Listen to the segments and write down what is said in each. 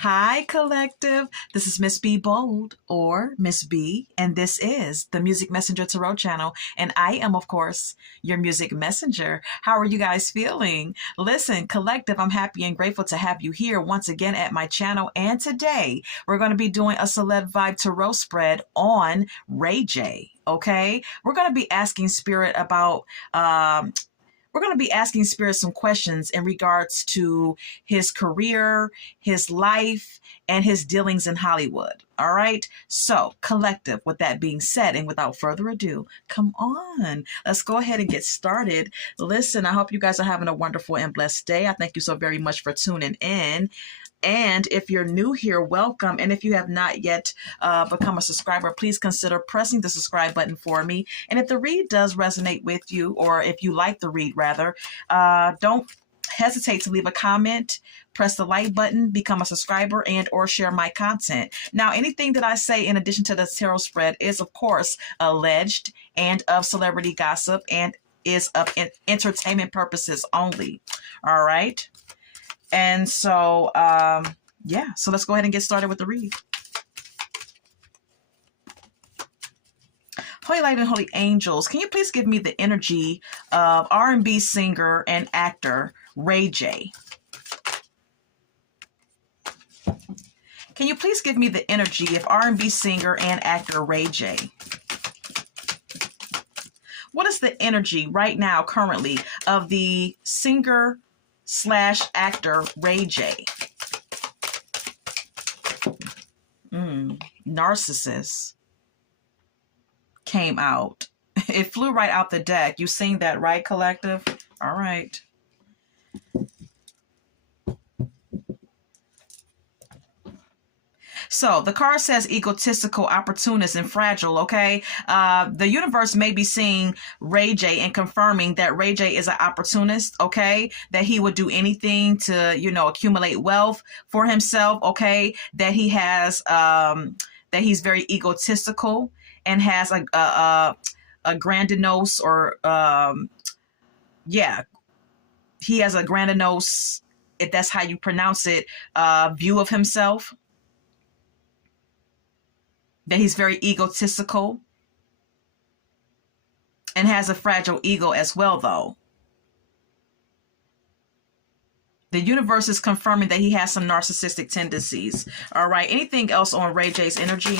Hi, collective. This is Miss B Bold or Miss B, and this is the Music Messenger Tarot channel. And I am, of course, your music messenger. How are you guys feeling? Listen, collective, I'm happy and grateful to have you here once again at my channel. And today we're going to be doing a Celeb Vibe Tarot spread on Ray J. Okay, we're going to be asking Spirit about we're going to be asking Spirit some questions in regards to his career, his life, and his dealings in Hollywood. All right. So, collective, with that being said, and without further ado, come on, let's go ahead and get started. Listen, I hope you guys are having a wonderful and blessed day. I thank you so very much for tuning in. And if you're new here, welcome. And if you have not yet become a subscriber, please consider pressing the subscribe button for me. And if the read does resonate with you, or if you like the read rather, don't hesitate to leave a comment, press the like button, become a subscriber, and or share my content. Now, anything that I say in addition to the tarot spread is, of course, alleged and of celebrity gossip and is of entertainment purposes only. All right. And so, yeah, so let's go ahead and get started with the read. Holy Light and Holy Angels, can you please give me the energy of R&B singer and actor Ray J? Can you please give me the energy of R&B singer and actor Ray J? What is the energy right now, currently, of the singer / actor Ray J? Narcissist came out. It flew right out the deck. You seen that, right, collective? All right. So the card says egotistical, opportunist, and fragile, okay? The universe may be seeing Ray J and confirming that Ray J is an opportunist, okay? That he would do anything to, accumulate wealth for himself, okay? That he has, that he's very egotistical and has a grandiose or, yeah, he has a grandiose, if that's how you pronounce it, view of himself. That he's very egotistical and has a fragile ego as well, though. The universe is confirming that he has some narcissistic tendencies. All right. Anything else on Ray J's energy?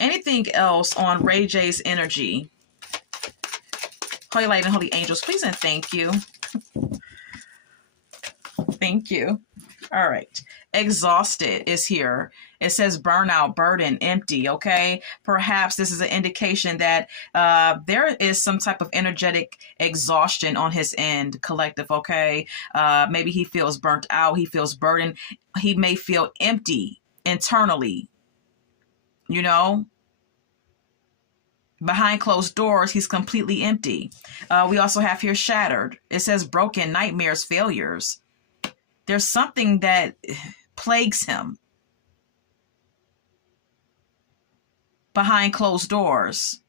Anything else on Ray J's energy? Holy Light and Holy Angels, please and thank you. Thank you. All right. Exhausted is here. It says burnout, burden, empty. Okay. Perhaps this is an indication that there is some type of energetic exhaustion on his end, collective. Okay. Maybe he feels burnt out. He feels burdened. He may feel empty internally. Behind closed doors, he's completely empty. We also have here shattered. It says broken, nightmares, failures. There's something that plagues him behind closed doors.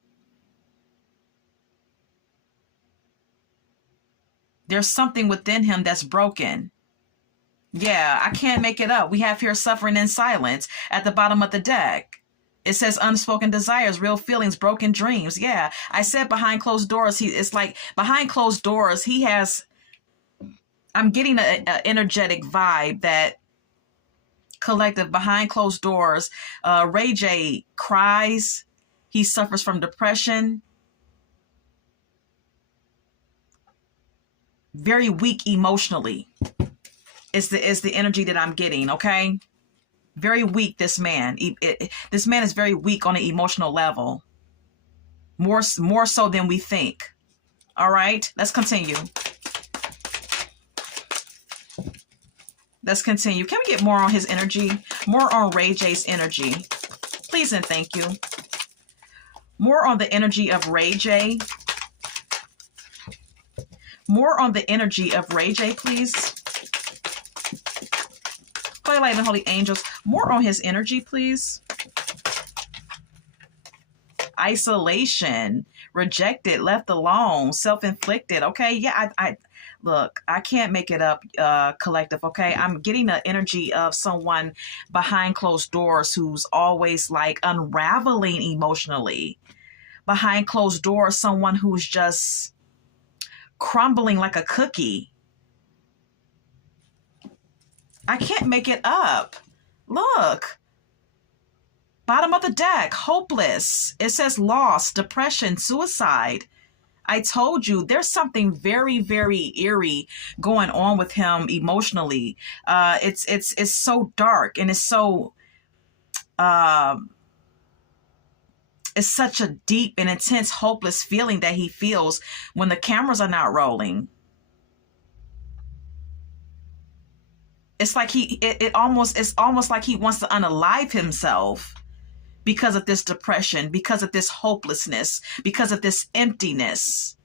There's something within him that's broken. Yeah, I can't make it up. We have here suffering in silence at the bottom of the deck. It says unspoken desires, real feelings, broken dreams. Yeah, I said behind closed doors. It's like behind closed doors, he has... I'm getting an energetic vibe that collective behind closed doors, Ray J cries. He suffers from depression. Very weak emotionally is the energy that I'm getting, okay? Very weak, this man. This man is very weak on an emotional level. More so than we think. All right, let's continue. Let's continue. Can we get more on his energy? More on Ray J's energy. Please and thank you. More on the energy of Ray J. More on the energy of Ray J, please. Holy Light and Holy Angels. More on his energy, please. Isolation. Rejected. Left alone. Self-inflicted. Okay. Yeah, Look, I can't make it up, collective, okay? I'm getting the energy of someone behind closed doors who's always like unraveling emotionally. Behind closed doors, someone who's just crumbling like a cookie. I can't make it up. Look. Bottom of the deck, hopeless. It says loss, depression, suicide. I told you there's something very, very eerie going on with him emotionally. It's so dark, and uh, it's such a deep and intense, hopeless feeling that he feels when the cameras are not rolling. It's like it's almost like he wants to unalive himself because of this depression, because of this hopelessness, because of this emptiness.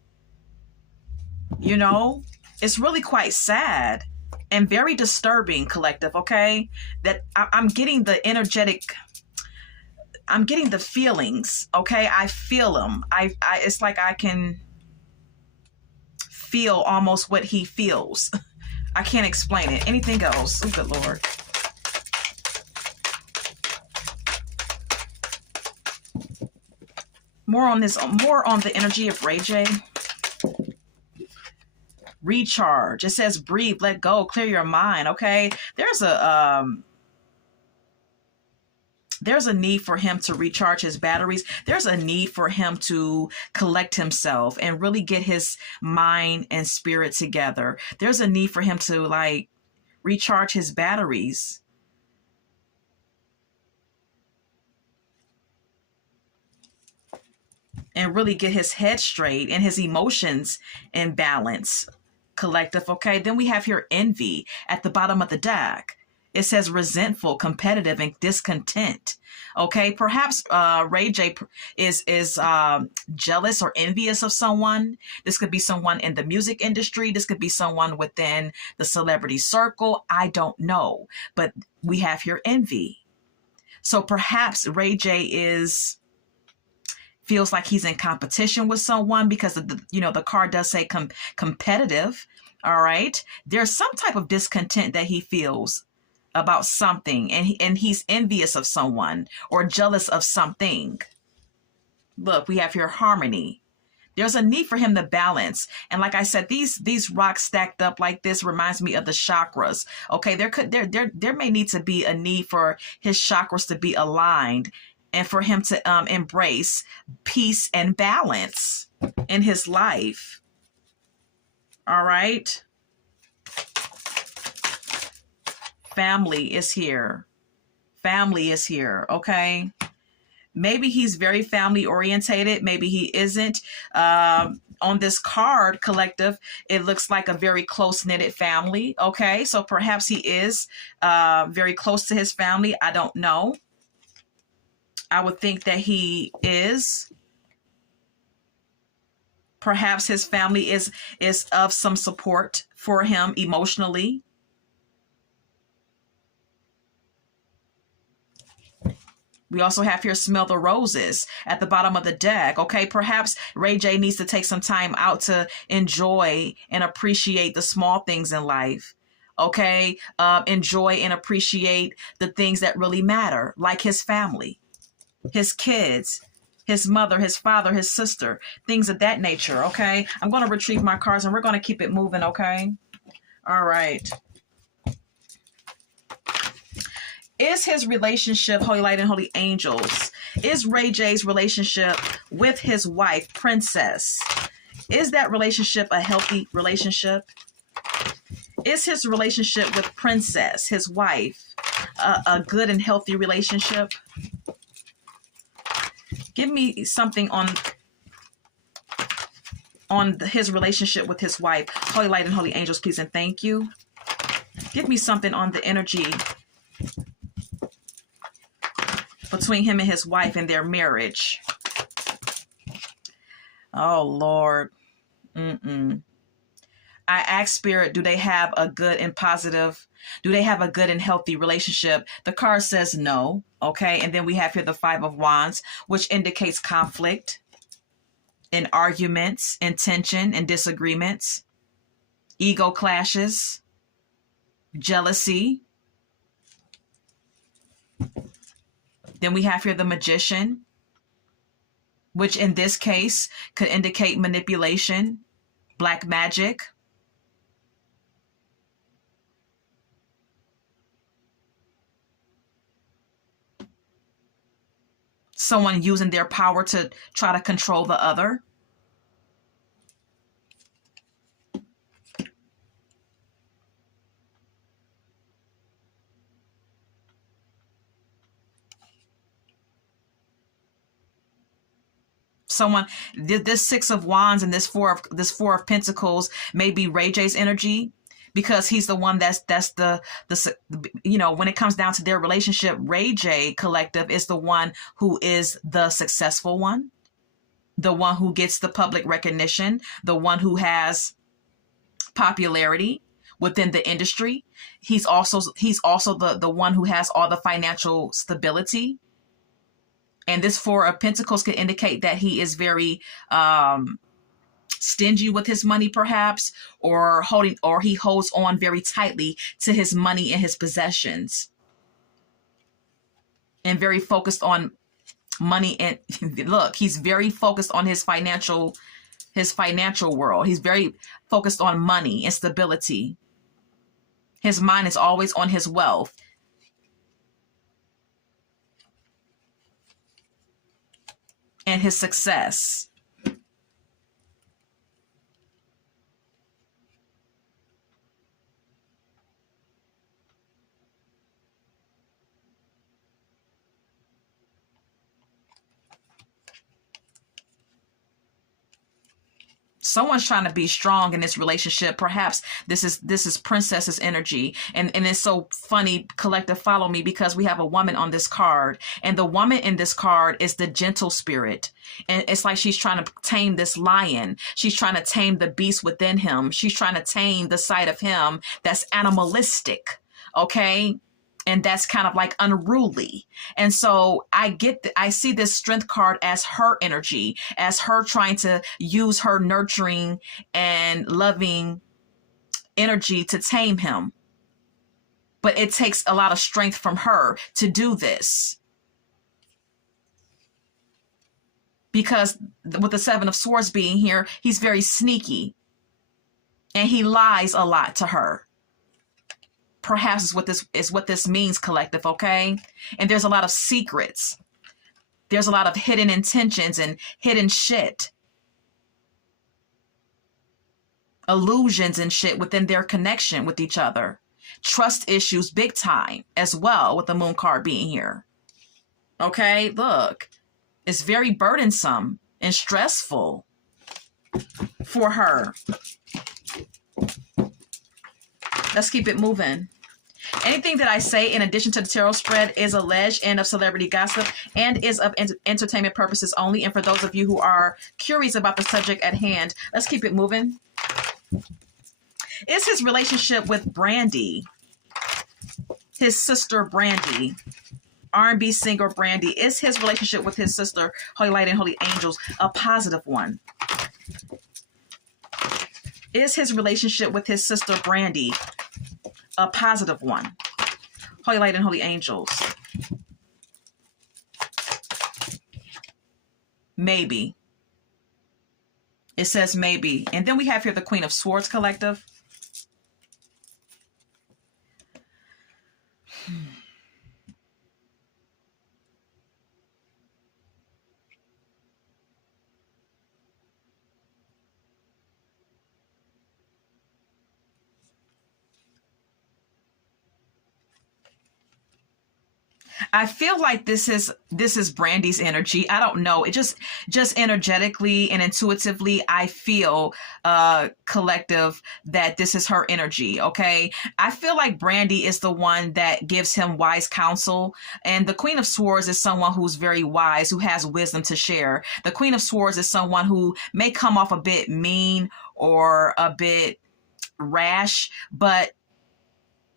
You know, it's really quite sad and very disturbing, collective, okay? That I'm getting the energetic, I'm getting the feelings, okay? I feel them. It's like I can feel almost what he feels. I can't explain it. Anything else? Oh, good Lord. More on this, more on the energy of Ray J. Recharge. It says breathe, let go, clear your mind. Okay. There's a need for him to recharge his batteries. There's a need for him to collect himself and really get his mind and spirit together. There's a need for him to like recharge his batteries. And really get his head straight and his emotions in balance, collective. Okay. Then we have here envy at the bottom of the deck. It says resentful, competitive, and discontent. Okay, perhaps Ray J is jealous or envious of someone. This could be someone in the music industry. This could be someone within the celebrity circle. I don't know, but we have here envy. So perhaps Ray J feels like he's in competition with someone because of the card does say competitive. All right, there's some type of discontent that he feels about something, and he's envious of someone or jealous of something. Look, we have here harmony. There's a need for him to balance. And like I said, these rocks stacked up like this reminds me of the chakras. Okay, there may need to be a need for his chakras to be aligned and for him to embrace peace and balance in his life. All right. Family is here. Family is here. Okay. Maybe he's very family orientated. Maybe he isn't. On this card, collective, it looks like a very close knitted family. Okay. So perhaps he is very close to his family. I don't know. I would think that he is. Perhaps his family is of some support for him emotionally. We also have here smell the roses at the bottom of the deck. Okay, perhaps Ray J needs to take some time out to enjoy and appreciate the small things in life. Okay, enjoy and appreciate the things that really matter, like his family, his kids, his mother, his father, his sister, things of that nature. Okay, I'm going to retrieve my cards and we're going to keep it moving. Okay, all right. Is his relationship, Holy Light and Holy Angels, is Ray J's relationship with his wife, Princess, is that relationship a healthy relationship? Is his relationship with Princess, his wife, a good and healthy relationship? Give me something on his relationship with his wife. Holy Light and Holy Angels, please and thank you. Give me something on the energy between him and his wife and their marriage. Oh, Lord. I asked Spirit, do they have a good and positive, do they have a good and healthy relationship? The card says no. Okay. And then we have here the Five of Wands, which indicates conflict and arguments and tension and disagreements, ego clashes, jealousy. Then we have here the Magician, which in this case could indicate manipulation, black magic. Someone using their power to try to control the other. Someone, this Six of Wands and this Four of Pentacles may be Ray J's energy, because he's the one that's the when it comes down to their relationship, Ray J collective is the one who is the successful one, the one who gets the public recognition, the one who has popularity within the industry. He's also the one who has all the financial stability. And this Four of Pentacles could indicate that he is very stingy with his money, perhaps, or he holds on very tightly to his money and his possessions, and very focused on money. And look, he's very focused on his financial world. He's very focused on money and stability. His mind is always on his wealth. And his success. Someone's trying to be strong in this relationship. Perhaps this is Princess's energy. And it's so funny, collective, follow me, because we have a woman on this card. And the woman in this card is the gentle spirit. And it's like she's trying to tame this lion. She's trying to tame the beast within him. She's trying to tame the side of him that's animalistic. Okay? And that's kind of like unruly. And so I see this Strength card as her energy, as her trying to use her nurturing and loving energy to tame him. But it takes a lot of strength from her to do this. Because with the Seven of Swords being here, he's very sneaky. And he lies a lot to her. Perhaps is what this means, collective, okay? And there's a lot of secrets. There's a lot of hidden intentions and hidden shit. Illusions and shit within their connection with each other. Trust issues big time as well, with the Moon card being here. Okay, look. It's very burdensome and stressful for her. Let's keep it moving. Anything that I say in addition to the tarot spread is alleged and of celebrity gossip and is of entertainment purposes only. And for those of you who are curious about the subject at hand, let's keep it moving. Is his relationship with Brandy, his sister Brandy, R&B singer Brandy, is his relationship with his sister, Holy Light and Holy Angels, a positive one? Is his relationship with his sister Brandy a positive one? Holy Light and Holy Angels. Maybe. It says maybe. And then we have here the Queen of Swords, collective. I feel like this is Brandy's energy. I don't know. It just energetically and intuitively, I feel collective that this is her energy. Okay. I feel like Brandy is the one that gives him wise counsel. And the Queen of Swords is someone who's very wise, who has wisdom to share. The Queen of Swords is someone who may come off a bit mean or a bit rash, but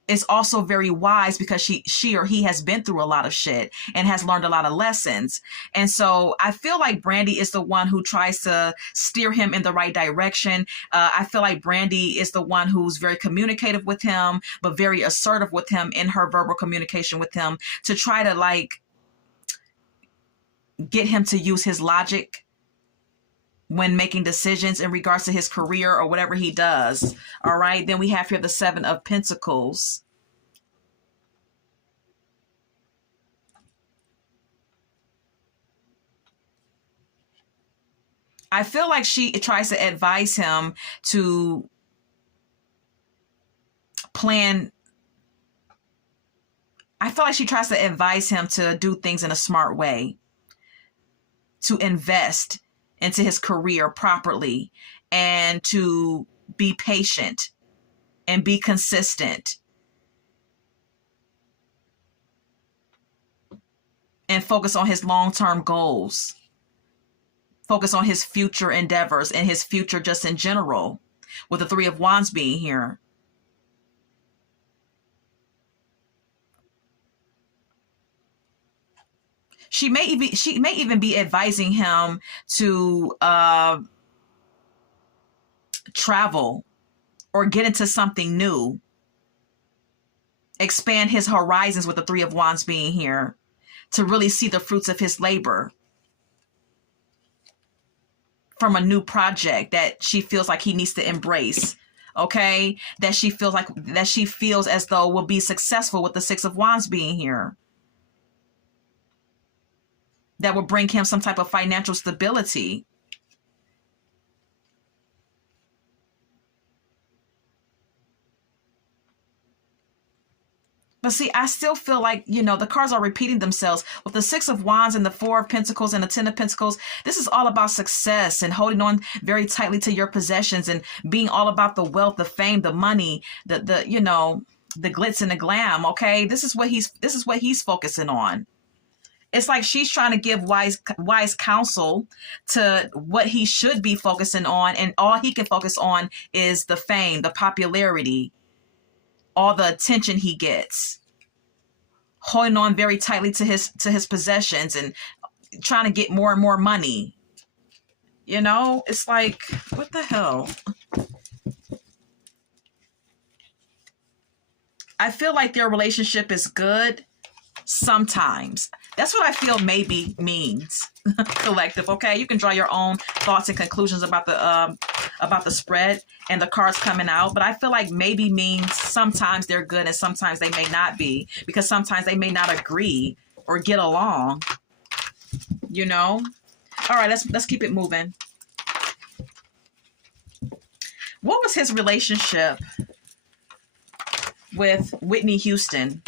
is also very wise because she or he has been through a lot of shit and has learned a lot of lessons. And so I feel like Brandy is the one who tries to steer him in the right direction. I feel like Brandy is the one who's very communicative with him, but very assertive with him in her verbal communication with him to try to like get him to use his logic when making decisions in regards to his career or whatever he does. All right. Then we have here the Seven of Pentacles. I feel like she tries to advise him to plan. I feel like she tries to advise him to do things in a smart way, to invest into his career properly, and to be patient and be consistent and focus on his long-term goals, focus on his future endeavors and his future just in general, with the Three of Wands being here. She may even be advising him to travel or get into something new, expand his horizons with the Three of Wands being here, to really see the fruits of his labor from a new project that she feels like he needs to embrace. Okay, that she feels as though will be successful with the Six of Wands being here. That will bring him some type of financial stability. But see, I still feel like, the cards are repeating themselves. With the Six of Wands and the Four of Pentacles and the Ten of Pentacles, this is all about success and holding on very tightly to your possessions and being all about the wealth, the fame, the money, the glitz and the glam, okay? This is what he's focusing on. It's like she's trying to give wise counsel to what he should be focusing on, and all he can focus on is the fame, the popularity, all the attention he gets, holding on very tightly to his possessions and trying to get more and more money. It's like, what the hell? I feel like their relationship is good sometimes. That's what I feel maybe means. Collective, okay? You can draw your own thoughts and conclusions about the spread and the cards coming out, but I feel like maybe means sometimes they're good and sometimes they may not be, because sometimes they may not agree or get along. All right, let's keep it moving. What was his relationship with Whitney Houston?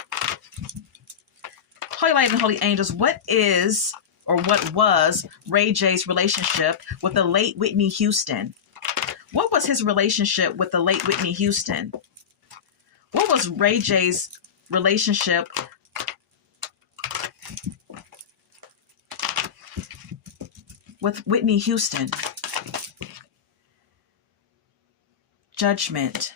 Holy Light and Holy Angels, what was Ray J's relationship with the late Whitney Houston? What was his relationship with the late Whitney Houston? What was Ray J's relationship with Whitney Houston? Judgment.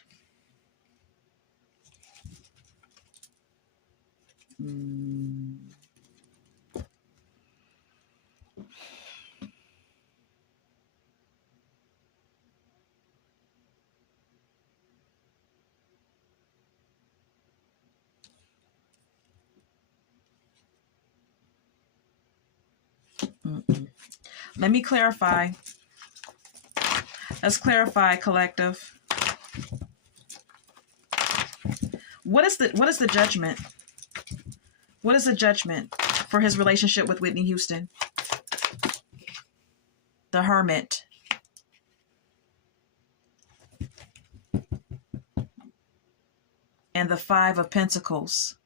Let me clarify. Let's clarify, collective. What is the judgment? What is the judgment for his relationship with Whitney Houston? The Hermit. And the Five of Pentacles.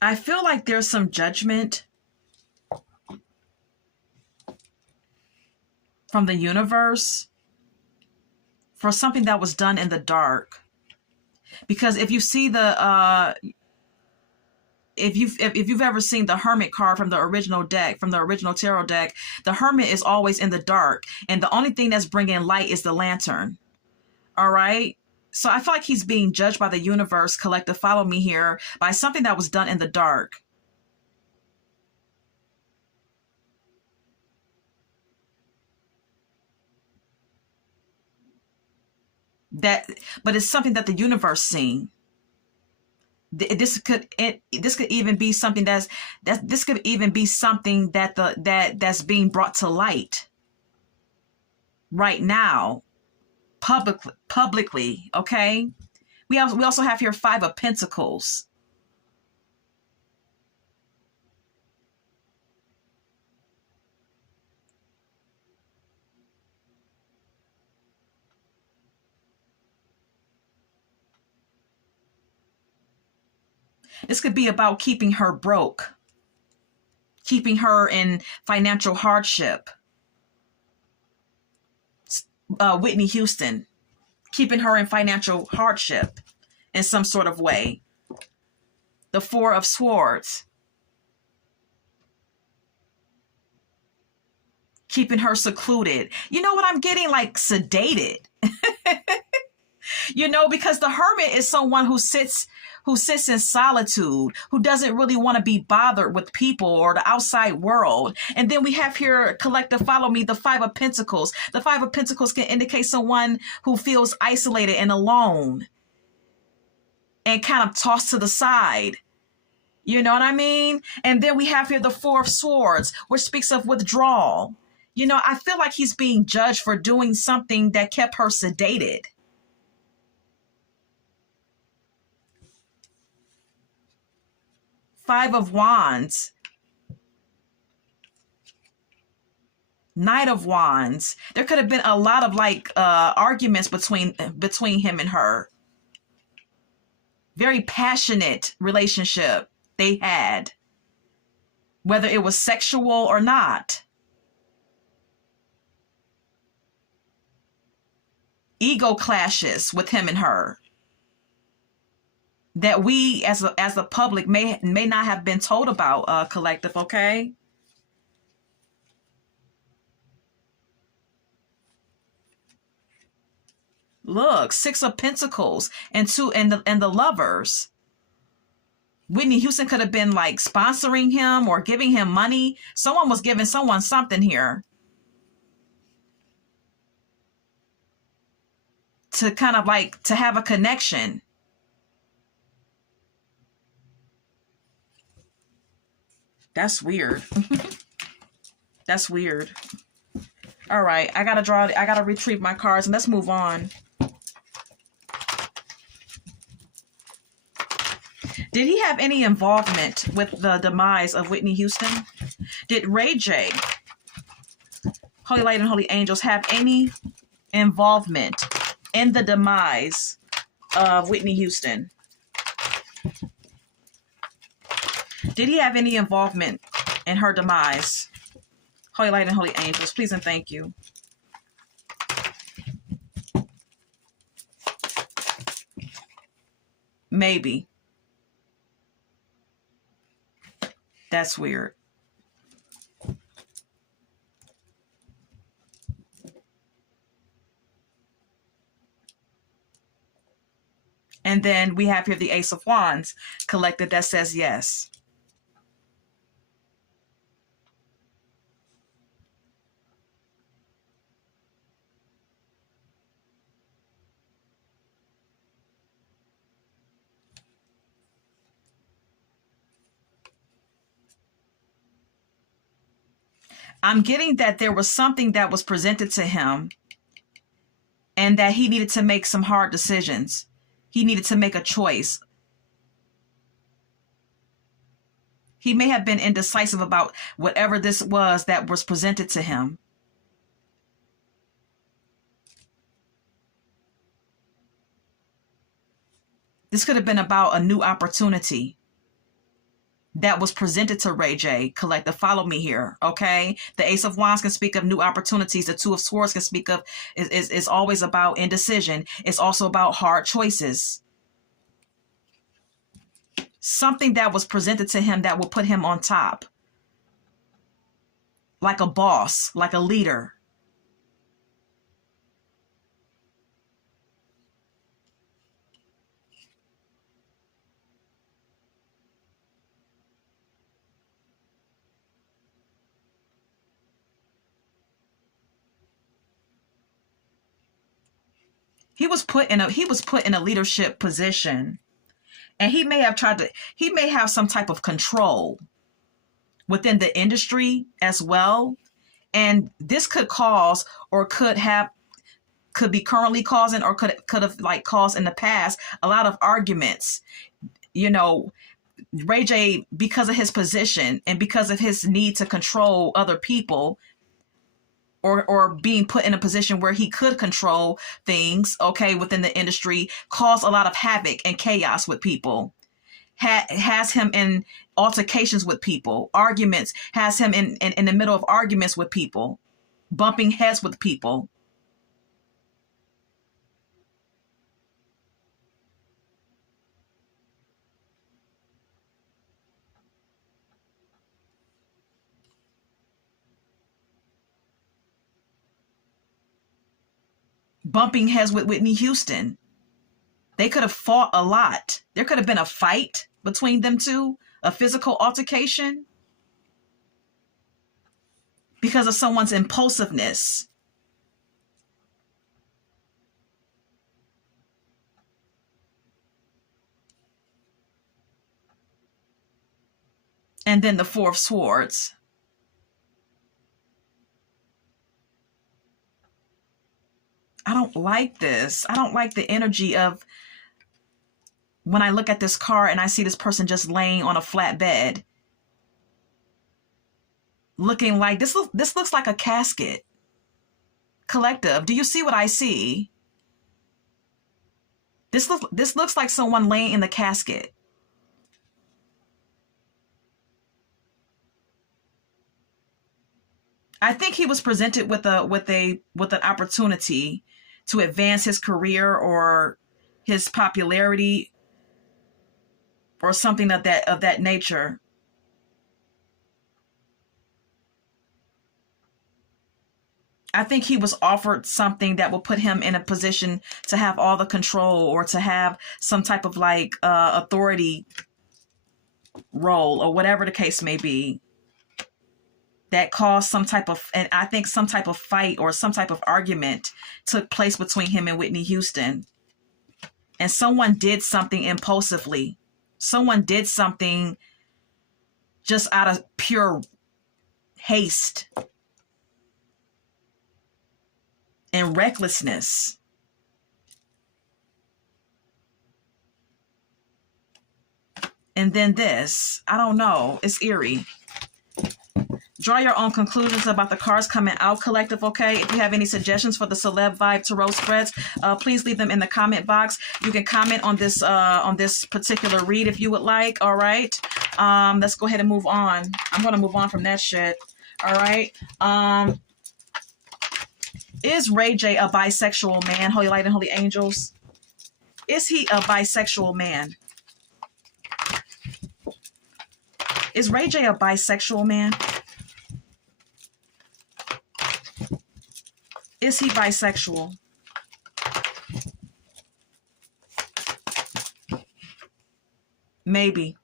I feel like there's some judgment from the universe for something that was done in the dark. Because if you see the if you've ever seen the Hermit card from the original deck, from the original tarot deck, the Hermit is always in the dark, and the only thing that's bringing light is the lantern. All right. So I feel like he's being judged by the universe, collective, follow me here, by something that was done in the dark. That, but it's something that the universe seen. This could even be something this could even be something that's being brought to light right now, publicly. Okay, we also have here Five of Pentacles. This could be about keeping her broke, keeping her in financial hardship. Whitney Houston, keeping her in financial hardship in some sort of way. The Four of Swords, keeping her secluded. You know what I'm getting? Like sedated. Because the Hermit is someone who sits in solitude, who doesn't really want to be bothered with people or the outside world. And then we have here, collective, follow me, the Five of Pentacles. The Five of Pentacles can indicate someone who feels isolated and alone and kind of tossed to the side. You know what I mean? And then we have here the Four of Swords, which speaks of withdrawal. I feel like he's being judged for doing something that kept her sedated. Five of Wands, Knight of Wands. There could have been a lot of arguments between him and her. Very passionate relationship they had, whether it was sexual or not. Ego clashes with him and her that we as the public may not have been told about, collective, okay? Look, Six of Pentacles and the Lovers. Whitney Houston could have been sponsoring him or giving him money. Someone was giving someone something here to kind of to have a connection. That's weird. That's weird. All right, I gotta retrieve my cards and let's move on. Did he have any involvement with the demise of Whitney Houston? Did Ray J, Holy Light and Holy Angels, have any involvement in the demise of Whitney Houston? Did he have any involvement in her demise? Holy Light and Holy Angels, please and thank you. Maybe. That's weird. And then we have here the Ace of Wands, collected, that says yes. I'm getting that there was something that was presented to him and that he needed to make some hard decisions. He needed to make a choice. He may have been indecisive about whatever this was that was presented to him. This could have been about a new opportunity. that was presented to Ray J. Collective, follow me here, okay? The Ace of Wands can speak of new opportunities. The Two of Swords can speak of, is always about indecision. It's also about hard choices. Something that was presented to him that will put him on top. Like a boss, like a leader. He was put in a leadership position, and he may have some type of control within the industry as well. And this could cause, or could be currently causing, or could have like caused in the past, a lot of arguments. You know, Ray J, because of his position and because of his need to control other people, or being put in a position where he could control things, okay, within the industry, caused a lot of havoc and chaos with people. Has him in altercations with people, arguments, has him in the middle of arguments with people, bumping heads with people. Bumping heads with Whitney Houston. They could have fought a lot. There could have been a fight between them two, a physical altercation, because of someone's impulsiveness. And then the Four of Swords. I don't like this. I don't like the energy of when I look at this card and I see this person just laying on a flat bed, looking like this looks like a casket. Collective, do you see what I see? This looks like someone laying in the casket. I think he was presented with an opportunity to advance his career or his popularity or something of that nature. I think he was offered something that will put him in a position to have all the control, or to have some type of like authority role, or whatever the case may be, that caused some type of, and I think some type of fight or some type of argument took place between him and Whitney Houston. And someone did something impulsively. Someone did something just out of pure haste and recklessness. And then this, I don't know, it's eerie. Draw your own conclusions about the cards coming out, collective, okay? If you have any suggestions for the Celeb Vibe Tarot spreads, please leave them in the comment box. You can comment on this particular read if you would like, all right? Let's go ahead and move on. I'm going to move on from that shit, all right? Is Ray J a bisexual man, Holy Light and Holy Angels? Is he a bisexual man? Is Ray J a bisexual man? Is he bisexual? Maybe.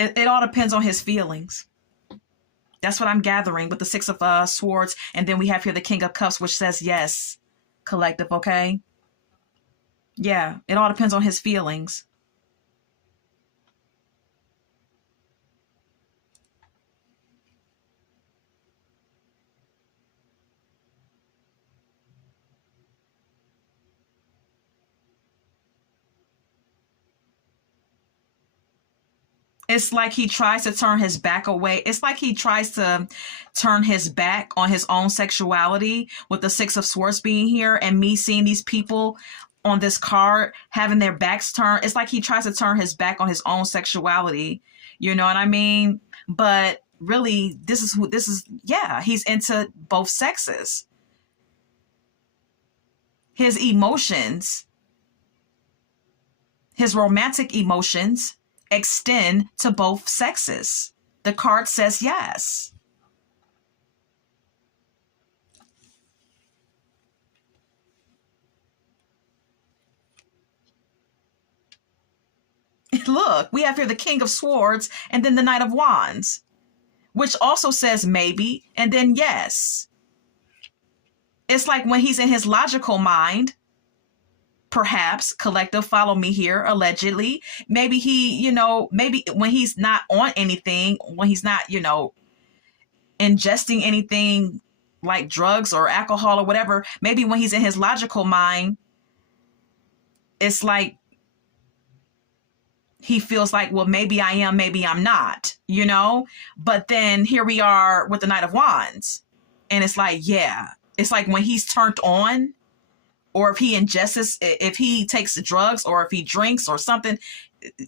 It all depends on his feelings. That's what I'm gathering with the Six of Swords. And then we have here the King of Cups, which says yes, collective, okay? Yeah, it all depends on his feelings. It's like he tries to turn his back away. It's like he tries to turn his back on his own sexuality with the Six of Swords being here and me seeing these people on this card having their backs turned. It's like he tries to turn his back on his own sexuality. You know what I mean? But really, yeah, he's into both sexes. His emotions, his romantic emotions extend to both sexes. The card says yes. Look, we have here the King of Swords and then the Knight of Wands, which also says maybe and then yes. It's like when he's in his logical mind, perhaps, collective, follow me here, allegedly. Maybe he, maybe when he's not on anything, when he's not, ingesting anything like drugs or alcohol or whatever, maybe when he's in his logical mind, it's like he feels like, well, maybe I am, maybe I'm not, But then here we are with the Knight of Wands. And it's like, yeah, it's like when he's turned on, or if he ingests, if he takes drugs or if he drinks or something,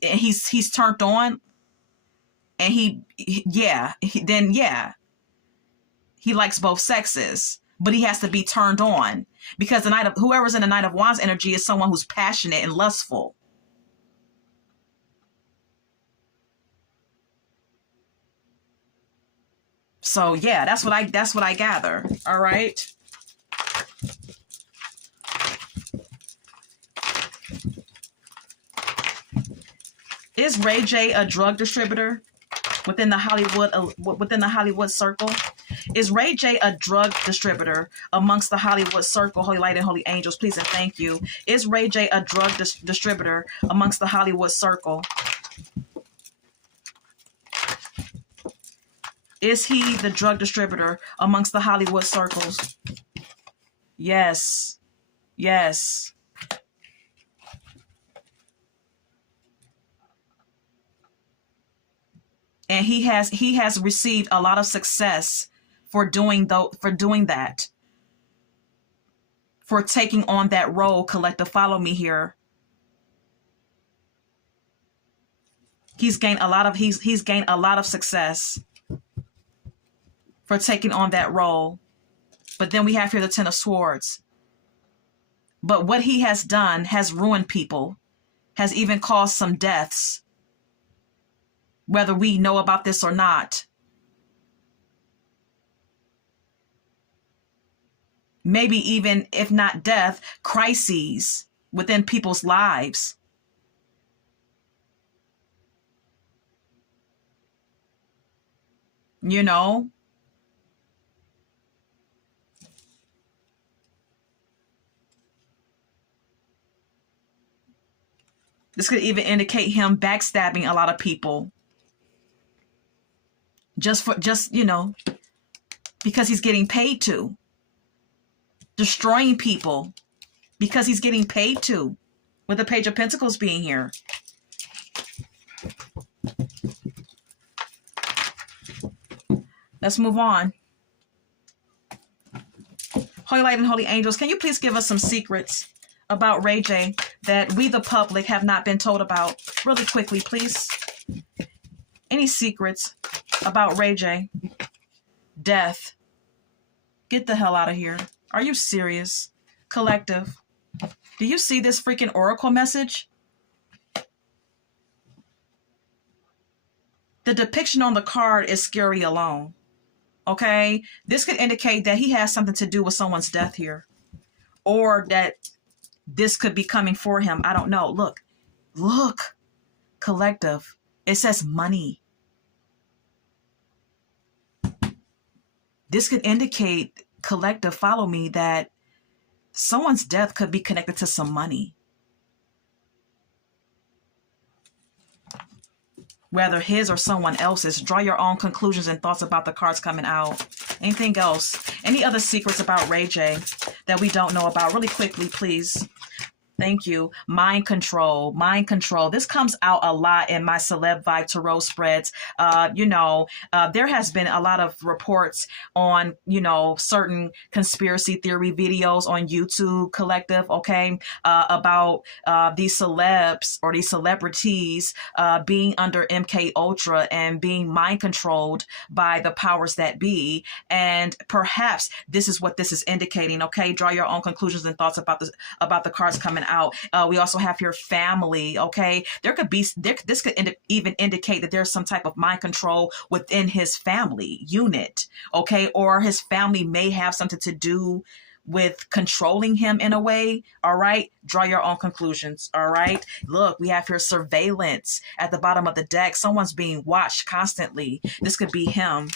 and he's turned on, and he likes both sexes, but he has to be turned on because whoever's in the Knight of Wands energy is someone who's passionate and lustful. So yeah, that's what I gather. All right. Is Ray J a drug distributor within the Hollywood circle? Is Ray J a drug distributor amongst the Hollywood circle? Holy light and holy angels, please and thank you. Is Ray J a drug distributor amongst the Hollywood circle? Is he the drug distributor amongst the Hollywood circles? Yes. Yes. And he has received a lot of success for doing that. For taking on that role, collective, follow me here. He's gained a lot of success for taking on that role. But then we have here the Ten of Swords. But what he has done has ruined people, has even caused some deaths, whether we know about this or not. Maybe even, if not death, crises within people's lives. This could even indicate him backstabbing a lot of people. Just because he's getting paid to. Destroying people because he's getting paid to. With the Page of Pentacles being here. Let's move on. Holy light and holy angels, can you please give us some secrets about Ray J that we, the public, have not been told about? Really quickly, please. Any secrets about Ray J? Death. Get the hell out of here. Are you serious? Collective. Do you see this freaking oracle message? The depiction on the card is scary alone. Okay? This could indicate that he has something to do with someone's death here. Or that this could be coming for him. I don't know. Look. Collective. It says money. This could indicate, collective, follow me, that someone's death could be connected to some money. Whether his or someone else's. Draw your own conclusions and thoughts about the cards coming out. Anything else? Any other secrets about Ray J that we don't know about? Really quickly, please. Thank you. Mind control. Mind control. This comes out a lot in my Celeb Vibe Tarot spreads. There has been a lot of reports on, certain conspiracy theory videos on YouTube Collective, okay, about these celebs or these celebrities being under MK Ultra and being mind controlled by the powers that be. And perhaps this is what this is indicating, okay? Draw your own conclusions and thoughts about the cards coming out. We also have your family, okay? This could even indicate that there's some type of mind control within his family unit, okay? Or his family may have something to do with controlling him in a way. All right, draw your own conclusions. All right, look, we have here surveillance at the bottom of the deck. Someone's being watched constantly. This could be him,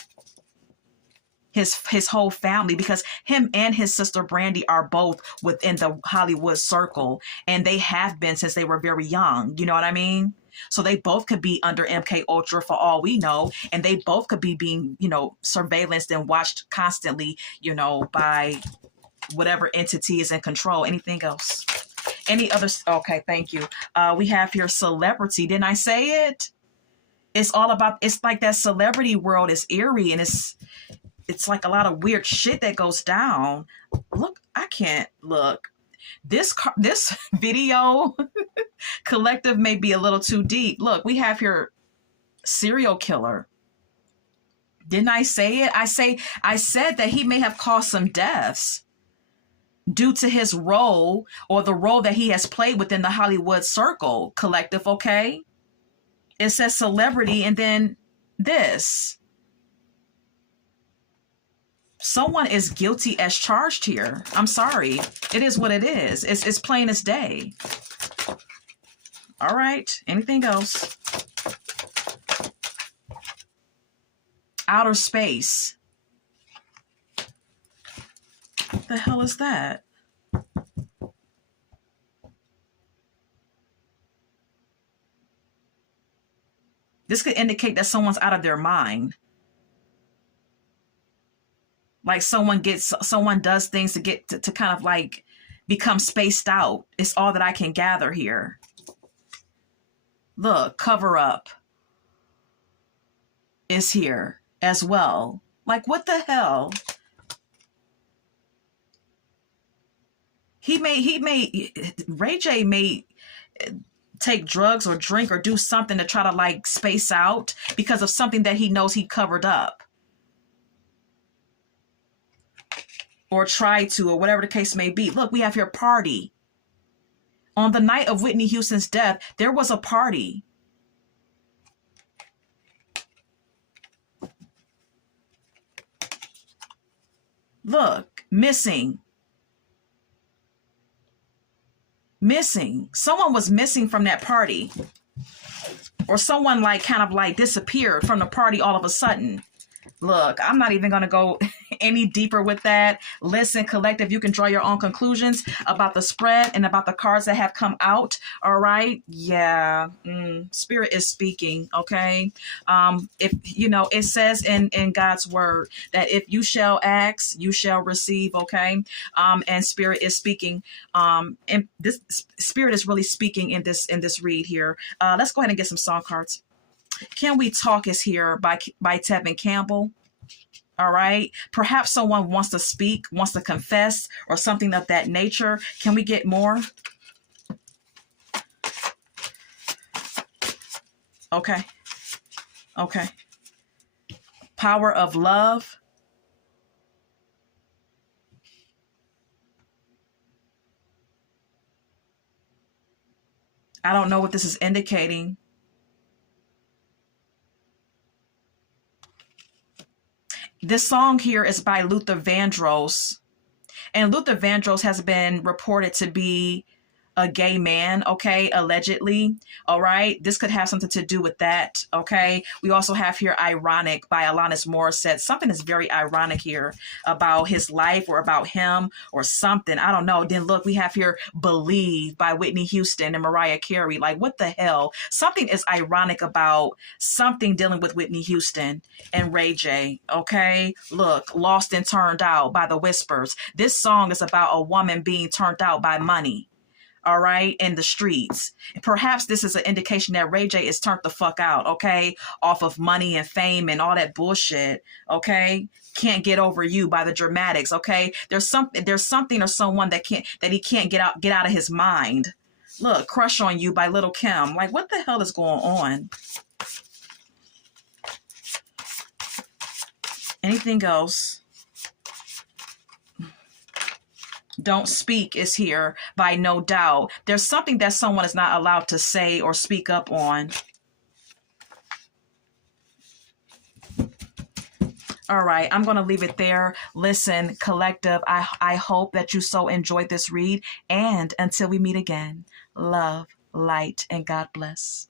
his whole family, because him and his sister Brandy are both within the Hollywood circle, and they have been since they were very young. You know what I mean? So they both could be under MK Ultra for all we know, and they both could be being, surveillanced and watched constantly, by whatever entity is in control. Anything else? Any other? Okay, thank you. We have here celebrity. Didn't I say it? It's all about, it's like that celebrity world is eerie, and it's like a lot of weird shit that goes down. Look, I can't look. This video collective may be a little too deep. Look, we have here serial killer. Didn't I say it? I said that he may have caused some deaths due to his role, or the role that he has played within the Hollywood circle collective, okay? It says celebrity, and then this. Someone is guilty as charged here. I'm sorry. It is what it is. It's plain as day. All right. Anything else? Outer space. What the hell is that? This could indicate that someone's out of their mind. Like someone does things to get to kind of like become spaced out. It's all that I can gather here. Look, cover up is here as well. Like, what the hell? Ray J may take drugs or drink or do something to try to like space out because of something that he knows he covered up. Or try to, or whatever the case may be. Look, we have here party. On the night of Whitney Houston's death, there was a party. Look, missing. Missing. Someone was missing from that party. Or someone like kind of like disappeared from the party all of a sudden. Look, I'm not even going to go any deeper with that. Listen, collective, you can draw your own conclusions about the spread and about the cards that have come out. All right. Yeah. Spirit is speaking. Okay. If it says in God's word that if you shall ask, you shall receive. Okay. And Spirit is speaking. And this Spirit is really speaking in this read here. Let's go ahead and get some song cards. Can We Talk is here by Tevin Campbell. All right. Perhaps someone wants to speak, wants to confess, or something of that nature. Can we get more? Okay. Okay. Power of love. I don't know what this is indicating. This song here is by Luther Vandross. And Luther Vandross has been reported to be a gay man, okay, allegedly. All right. This could have something to do with that. Okay. We also have here Ironic by Alanis Morissette. Something is very ironic here about his life or about him or something. I don't know. Then look, we have here Believe by Whitney Houston and Mariah Carey. Like, what the hell? Something is ironic about something dealing with Whitney Houston and Ray J. Okay. Look, Lost and Turned Out by The Whispers. This song is about a woman being turned out by money. all right, in the streets. Perhaps this is an indication that Ray J is turned the fuck out, okay, off of money and fame and all that bullshit, okay? Can't get over you by the dramatics, okay? There's something or someone that he can't get out of his mind. Look, Crush on You by Little Kim. Like, what the hell is going on? Anything else? Don't Speak is here by No Doubt. There's something that someone is not allowed to say or speak up on. All right, I'm going to leave it there. Listen, collective, I hope that you so enjoyed this read. And until we meet again, love, light, and God bless.